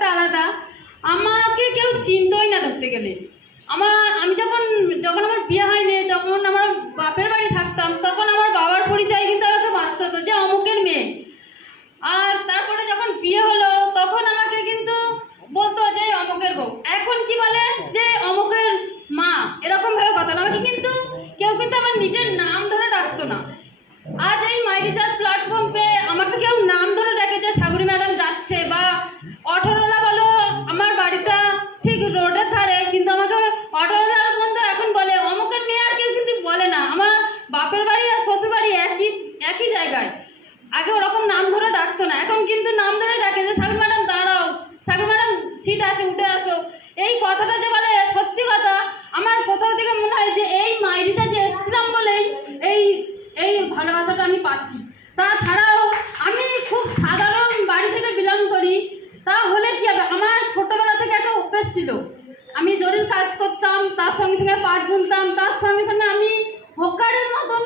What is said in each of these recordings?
ব্যাপারটা আলাদা। আমাকে কেউ চিনতই না ধরতে গেলে। আমি যখন যখন আমার বিয়ে হয়নি, তখন আমার বাপের বাড়ি থাকতাম, তখন আমার বাবার পরিচয় কিন্তু আমাকে বাঁচতে হতো যে অমুকের মেয়ে। আর তারপরে যখন বিয়ে হলো তখন আমাকে কিন্তু বলতো যে অমুকের বউ। এখন কি বলে যে অমুকের মা, এরকম ভাবে কথা না। আমাকে কিন্তু কেউ কিন্তু আমার নিজের নাম ধরে ডাকতো না। আজ এই মাই টিচার প্ল্যাটফর্ম পেয়ে আমাকে কেউ নাম ধরে ডাকে যে সাগরী ম্যাডাম যাচ্ছে, বা অটোওয়ালা বলো, আমার বাড়িটা ঠিক রোডের ধারে, কিন্তু আমাকে অটোওয়ালার মধ্যে এখন বলে অমুকের মেয়ে। আর কেউ কিন্তু বলে না আমার বাপের বাড়ি আর শ্বশুর বাড়ি একই জায়গায়। আগে ওরকম নাম ধরে ডাকতো না, এখন কিন্তু নাম ধরে ডাকে যে সাগরী ম্যাডাম দাঁড়াও, সাগরী ম্যাডাম সিট আছে, উঠে আসো। এই কথাটা যে বলে সত্যি কথা, আমার কোথাও থেকে মনে হয় যে এই মাই টিচার যে এসেছিলাম বলেই এই এই ভালোবাসাটা আমি পাচ্ছি। তাছাড়াও আমি খুব সাধারণ বাড়ি থেকে বিলং করি, তাহলে কি হবে, আমার ছোটবেলা থেকে একটা অভ্যেস ছিল। আমি জরির কাজ করতাম, তার সঙ্গে সঙ্গে পাট বুনতাম, তার সঙ্গে সঙ্গে আমি হকারের মতন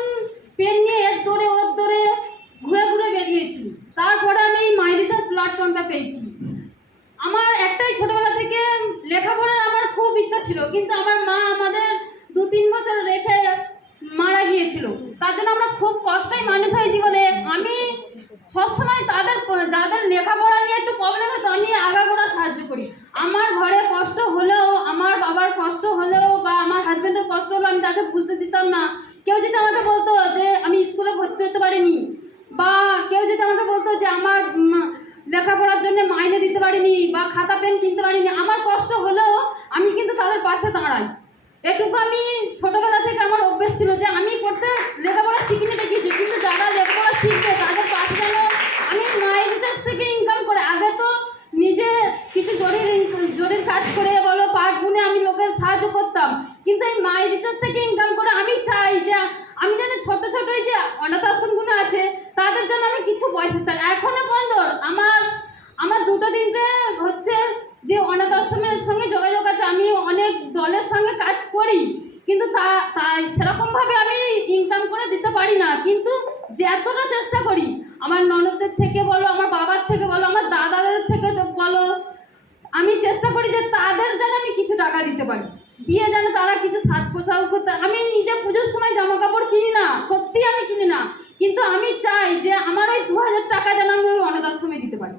পেন নিয়ে এর দৌড়ে ওর দৌড়ে ঘুরে ঘুরে বেরিয়েছি। তারপরে আমি এই মাই টিচার প্ল্যাটফর্মটা পেয়েছি। আমার একটাই ছোটবেলা থেকে লেখাপড়ার আমার খুব ইচ্ছা ছিল, কিন্তু আমার মা আমাদের 2-3 বছর রেখে মারা গিয়েছিল। তার জন্য আমরা খুব কষ্টই মানুষ হয়েছি বলে আমি সবসময় যাদের লেখাপড়া নিয়ে একটু প্রবলেম হতো আমি আগাগোড়া সাহায্য করি। আমার ঘরে কষ্ট হলেও, আমার বাবার কষ্ট হলেও, বা আমার হাজব্যান্ডের কষ্ট হলেও আমি তাকে বুঝতে দিতাম না। কেউ যদি আমাকে বলতো যে আমি স্কুলে ভর্তি হতে পারিনি, বা কেউ যদি আমাকে বলতো যে আমার লেখাপড়ার জন্য মাইনে দিতে পারিনি, বা খাতা পেন কিনতে পারিনি, আমার কষ্ট হলেও আমি কিন্তু তাদের পাশে দাঁড়াই। এটুকু আমি ছোটবেলা থেকে আমার অভ্যেস ছিল যে আমি লেখাপড়া শিখিনি দেখেছি, কিন্তু যারা লেখাপড়া শিখবে তাদের পাশে যেন আমি মাই টিচার থেকে ইনকাম করে। আগে তো নিজে কিছু জরির কাজ করে বলো, পাট বুনে আমি লোকের সাহায্য করতাম, কিন্তু এই মাই টিচার থেকে ইনকাম করে আমি চাই যে আমি যেন ছোট ছোট এই যে অনাথ আশ্রমগুলো আছে তাদের জন্য আমি কিছু পয়সা দিতাম। এখনো পর্যন্ত আমার 2-3টে হচ্ছে যে অনাথ আশ্রমের সঙ্গে যোগাযোগ আছে। আমি অনেক দলের সঙ্গে কাজ করি, কিন্তু তাই সেরকমভাবে আমি ইনকাম করে দিতে পারি না, কিন্তু যতটা চেষ্টা করি আমার ননদদের থেকে বলো, আমার বাবার থেকে বলো, আমার দাদাদের থেকে বলো, আমি চেষ্টা করি যে তাদের যেন আমি কিছু টাকা দিতে পারি, দিয়ে যেন তারা কিছু সাজ পোশাক করতে। আমি নিজে পুজোর সময় জামা কাপড় কিনি না, সত্যি আমি কিনি না, কিন্তু আমি চাই যে আমার ওই 2000 টাকা যেন আমি ওই অনাথ আশ্রমে দিতে পারি।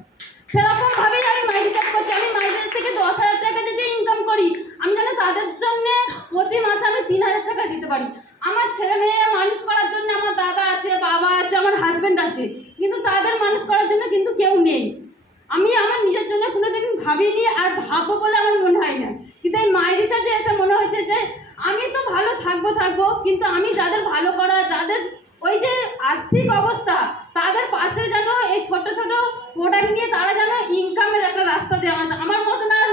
সেরকমভাবেই আমি মাই টিচার করছি। আমি মাই টিচার থেকে 10,000 টাকা যদি ইনকাম করি, আমি যেন তাদের জন্য প্রতি মাসে আমি 3,000 টাকা দিতে পারি। আমার ছেলে মেয়ে মানুষ করার জন্য আমার দাদা আছে, বাবা আছে, আমার হাজব্যান্ড আছে, কিন্তু তাদের মানুষ করার জন্য কিন্তু কেউ নেই। আমি আমার নিজের জন্য কোনোদিন ভাবিনি, আর ভাববো বলে আমার মনে হয় না। কিন্তু এই মাই টিচার যে এসে মনে হয়েছে যে আমি তো ভালো থাকবো, কিন্তু আমি যাদের ভালো করা, যাদের ওই যে আর্থিক অবস্থা, তাদের পাশে যেন এই ছোট ছোট প্রোডাক্ট নিয়ে তারা যেন ইনকামের একটা রাস্তা দেয়। আমার মতন আর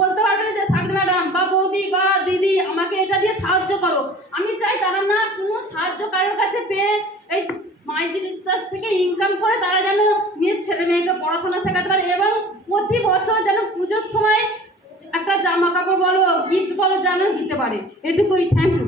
বলতে পারবে না যে সাগরী ম্যাডাম বা বৌদি বা দিদি আমাকে এটা দিয়ে সাহায্য করো। আমি চাই তারা না কোনো সাহায্য কারোর কাছে পেয়ে এই মাই টিচার থেকে ইনকাম করে তারা যেন নিজের ছেলে মেয়েকে পড়াশোনা শেখাতে পারে, এবং প্রতি বছর যেন পুজোর সময় একটা জামা কাপড় বলো, গিফট বলো যেন দিতে পারে। এটুকুই। Thank you.